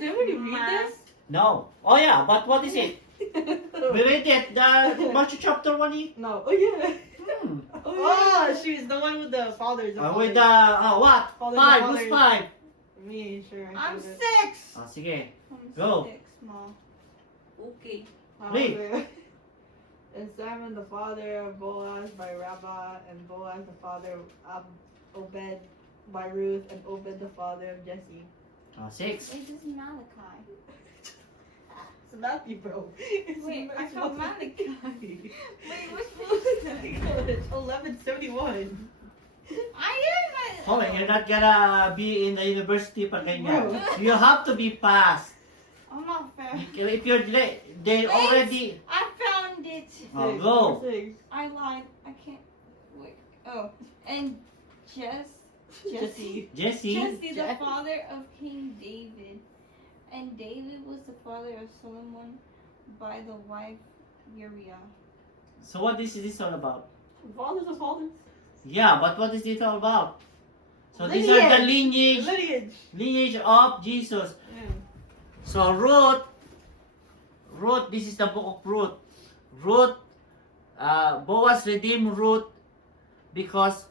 Wait, did we read this? No. Oh yeah, but what is it? We read it. The Matthew chapter 1. No. Oh yeah. Hmm. Oh, she's the one with the fathers. With the what? Fathers 5. and Who's mothers. 5? Me, sure. I'm said it. 6. Sige. I'm Go. 6, Mom. Okay. Read. Okay. And Simon the father of Boaz by Rabbah, and Boaz the father of Obed by Ruth, and Obed the father of Jesse. 6. This is Malachi. It's Matthew, bro. Wait, I found Malachi. Wait, what's It's Malachi? 1171. I am. Hold on, you're not gonna be in the university pa ganyan. Bro. You have to be passed. I'm not fair. If you're late, they already. I found it. Oh, Six, go. number 6. I lied. I can't. Wait. Oh, and Jesse. Jesse. Jesse, the father of King David. And David was the father of Solomon by the wife Uriah. So what is this all about? Fathers of fathers. Yeah, but what is this all about? So these are the Lineage. lineage of Jesus. Yeah. So Ruth, this is the book of Ruth. Ruth, Boaz redeemed Ruth because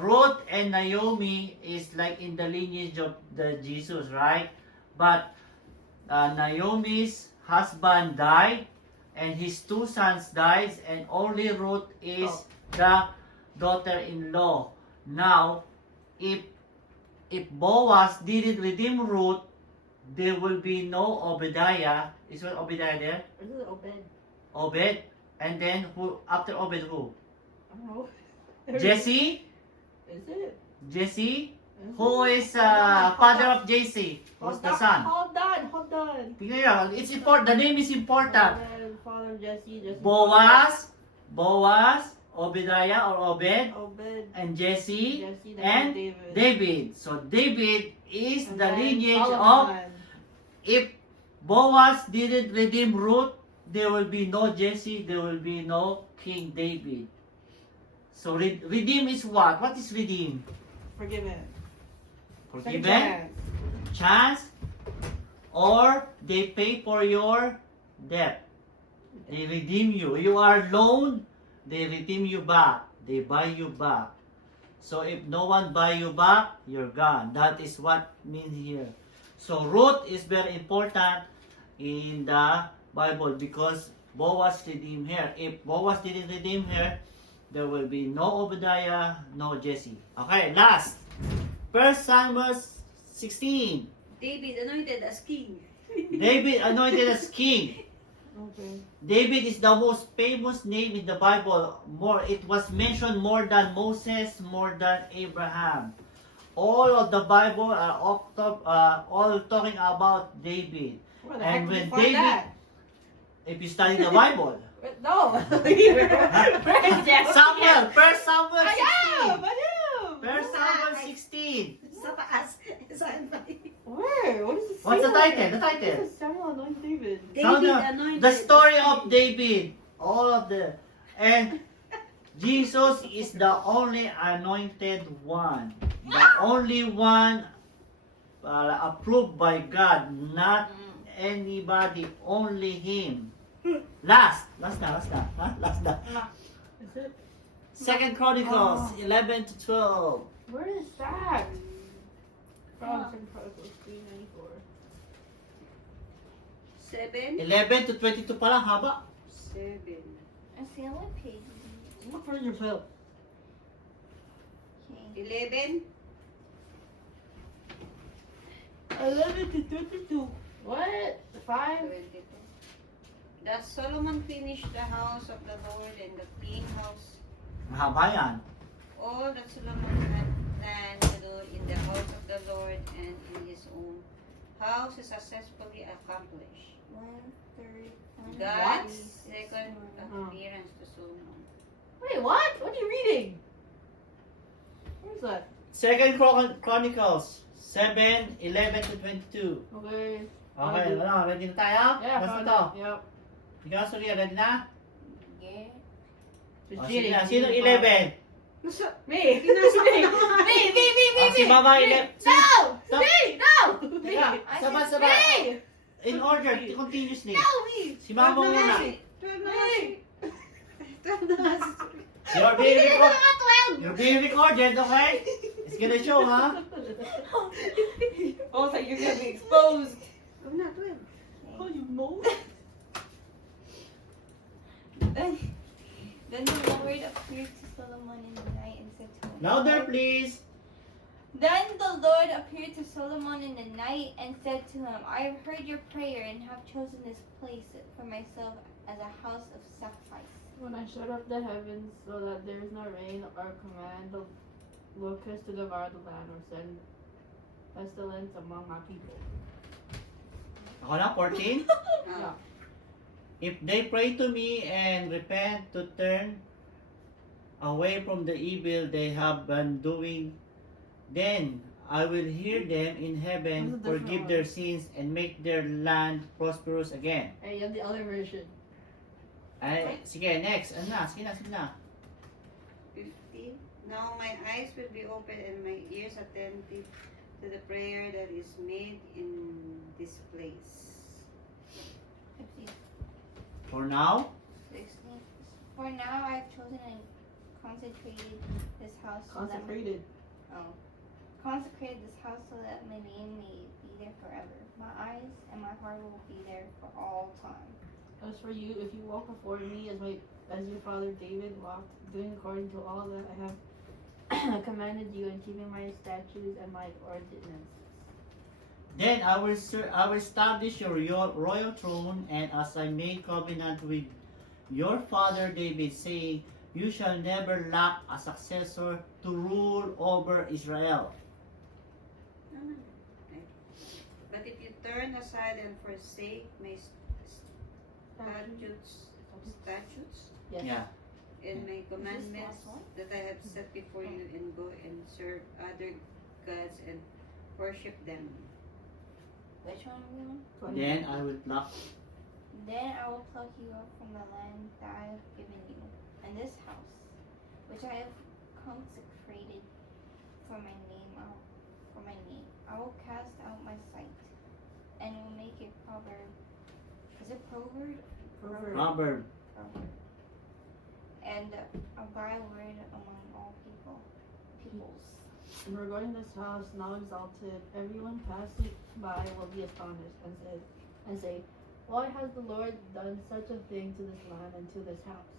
Ruth and Naomi is like in the lineage of the Jesus, right? But Naomi's husband died and his 2 sons died, and only Ruth is the daughter-in-law. Now, if Boaz didn't redeem Ruth, there will be no Obadiah. Is what Obadiah there? This is Obed. Obed, and then who after Obed who? I don't know. Jesse. Is it? Jesse, Is who it? is father of Jesse? Who's the son? Hold on. Yeah, it's important. The name is important. Father of Jesse. Boaz, Obadiah or Obed, Obed. and Jesse, Jesse, and David. David. So David is And the then lineage of. Solomon. If Boaz didn't redeem Ruth, there will be no Jesse, there will be no King David. So redeem is what? What is redeem? Forgiven. Second Forgiven? chance. Chance? Or they pay for your debt. They redeem you. You are loaned, they redeem you back. They buy you back. So if no one buy you back, you're gone. That is what means here. So Ruth is very important in the Bible because Boaz redeemed her. If Boaz didn't redeem her, there will be no Obadiah, no Jesse. Okay, last. 1 Samuel 16. David anointed as king. David anointed as king. Okay. David is the most famous name in the Bible. It was mentioned more than Moses, more than Abraham. All of the Bible are all talking about David. Where the And heck did you when find David- that? If you study the Bible, No. Where is that? Samuel, 1 Samuel I 16. am. 1 Samuel 16. Sa taas. Saan ba? Where? What is it? What's the title? The title? This is Samuel anointed David. Samuel, anointed the story as of king. David. All of the and Jesus is the only anointed one. The only one approved by God, not anybody, only Him. Last na. Huh? Last na. Is it? Second Chronicles 11 to 12. Where is that? Ah. Second Chronicles 3:94. 7. 11 to 22 pa lang, haba. 7. I feel like pig. Look for yourself. Okay. 11. 11 to 22. What? 5? 22. Thus Solomon finished the house of the Lord and the king house. Mahaba yan. All that Solomon had planned to do in the house of the Lord and in his own house is successfully accomplished. 1:30. God's second appearance to Solomon. Wait, what? What are you reading? Where's that? Second Chronicles 7, 11 to 22. Okay. Okay, ano, ready na tayo? Yeah, Basta found to. it. Yep. Ikaw, Surya, ready na? Yeah. O, sige na. Sino 11? Me! Pinasa ko Me! na. Me! O, si Mama 11. No! Stop. Me! No! in order continuously. No, me! Si Mama muna. 12 na kasi. 12 na kasi. You're being recorded. You're being recorded, okay? It's gonna show, huh? Oh, so you're gonna be exposed. Huwag na, 12. Oh, you mold? Then the Lord appeared to Solomon in the night and said to him, Louder, please. Then the Lord appeared to Solomon in the night and said to him, I have heard your prayer and have chosen this place for myself as a house of sacrifice. When I shut up the heavens so that there is no rain, or command the locust to devour the land, or send pestilence among my people. Ako na, 14. Ah. If they pray to me and repent to turn away from the evil they have been doing, then I will hear them in heaven, What's the different forgive one? their sins, and make their land prosperous again. Hey, you have the other version. Ay, sige, next. Ano na? Sige na. 15. Now my eyes will be open and my ears attentive to the prayer that is made in this place. 15. For now, 16. For now I have chosen and consecrated this house so that consecrated this house so that my name may be there forever. My eyes and my heart will be there for all time. As for you, if you walk before me as your father David walked, doing according to all that I have commanded you, and keeping my statutes and my ordinances. then I will establish your royal throne, and as I made covenant with your father David, saying, you shall never lack a successor to rule over Israel. Okay. But if you turn aside and forsake my statutes Yes. Yeah. and my commandments last one? that I have set before you, and go and serve other gods and worship them. Which one are we on? Then I will pluck. Then I will pluck you up from the land that I have given you, and this house, which I have consecrated for my name. I will cast out my sight, and will make a proverb. Is it proverb? Proverb. Proverb. And a byword among all peoples. And regarding this house now exalted, everyone passing by will be astonished and say, why has the Lord done such a thing to this land and to this house?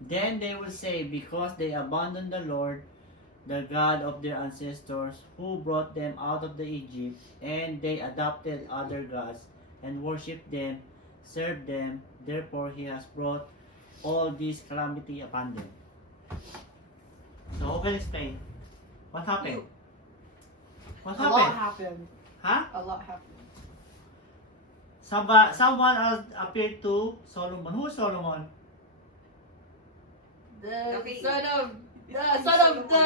Then they will say, because they abandoned the Lord, the God of their ancestors, who brought them out of the Egypt, and they adopted other gods and worshipped them, served them. Therefore he has brought all this calamity upon them. So who can explain? What happened? What A lot happened? happened. Huh? A lot happened. Someone else appeared to Solomon. Who is Solomon? The Okay. son of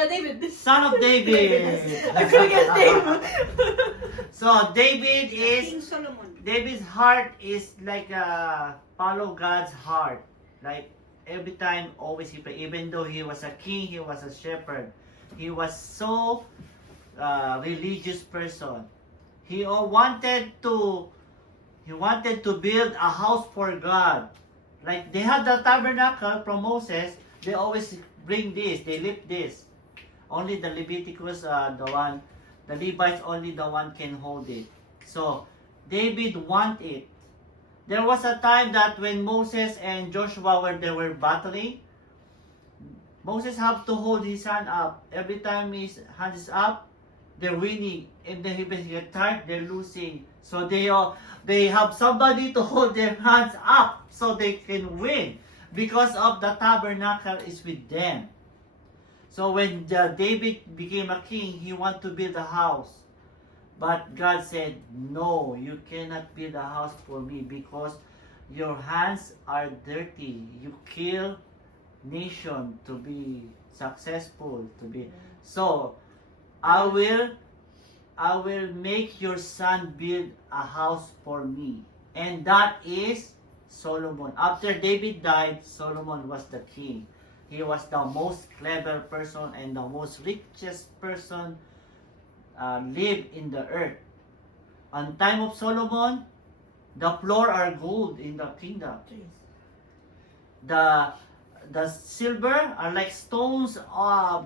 David. Son of David. I couldn't get his name. So David is King Solomon. David's heart is like follow God's heart. Like every time, always he pray. Even though he was a king, he was a shepherd. He was so religious person. He wanted to build a house for God. Like they had the tabernacle from Moses. They always bring this. They lift this. Only the Leviticus, the Levites, only the one can hold it. So David want it. There was a time that when Moses and Joshua were battling, Moses have to hold his hand up. Every time his hand is up, they're winning. And then he get tired, they're losing. So they have somebody to hold their hands up so they can win. Because of the tabernacle is with them. So when David became a king, he wanted to build a house. But God said, no, you cannot build a house for me because your hands are dirty. You kill nation to be successful, to be. So I will make your son build a house for me. And that is Solomon. After David died, Solomon was the king. He was the most clever person and the most richest person live in the earth. On time of Solomon, The floor are gold in the kingdom. Jeez. The silver are like stones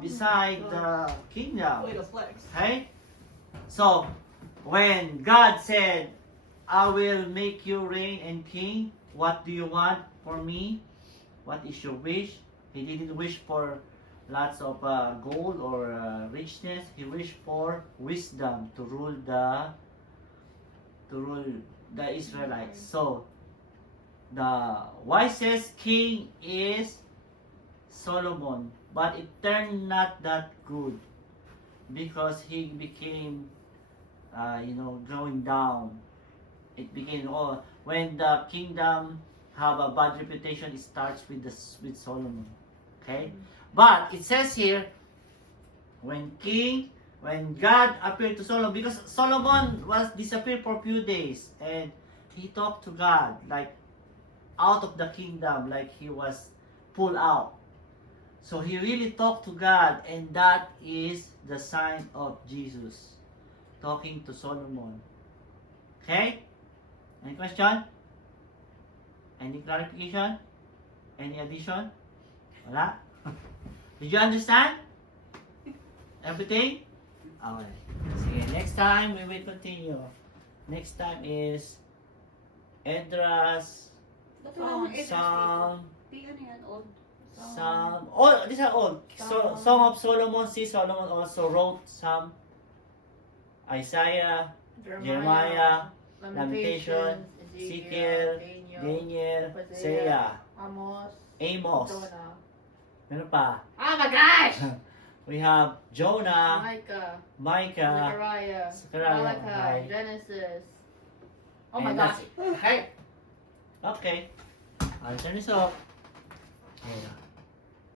beside the kingdom. Way to flex. Okay? So, when God said, I will make you reign and king, what do you want for me? What is your wish? He didn't wish for lots of gold or richness. He wished for wisdom to rule the Israelites. So, the wisest king is Solomon, but it turned not that good because he became, going down. It became when the kingdom have a bad reputation, it starts with Solomon. Okay, but it says here when God appeared to Solomon, because Solomon was disappeared for a few days, and he talked to God like out of the kingdom, like he was pulled out. So he really talked to God, and that is the sign of Jesus talking to Solomon. Okay? Any question? Any clarification? Any addition? Wala? Did you understand? Everything? Okay. Sige, next time we will continue. Next time is Esdras, Psalm, Old. Psalm. Oh, these are old. So, Song of Solomon. See, Solomon also wrote some. Isaiah, Jeremiah, Lamentations, Ezekiel, Daniel, Isaiah, Amos. Jonah. Meron pa. Oh my gosh! We have Jonah, Micah, Micah, Zechariah, Malachi. Malachi, Genesis. Oh my And gosh. that's- Hey! Okay. I'll turn this off. Here.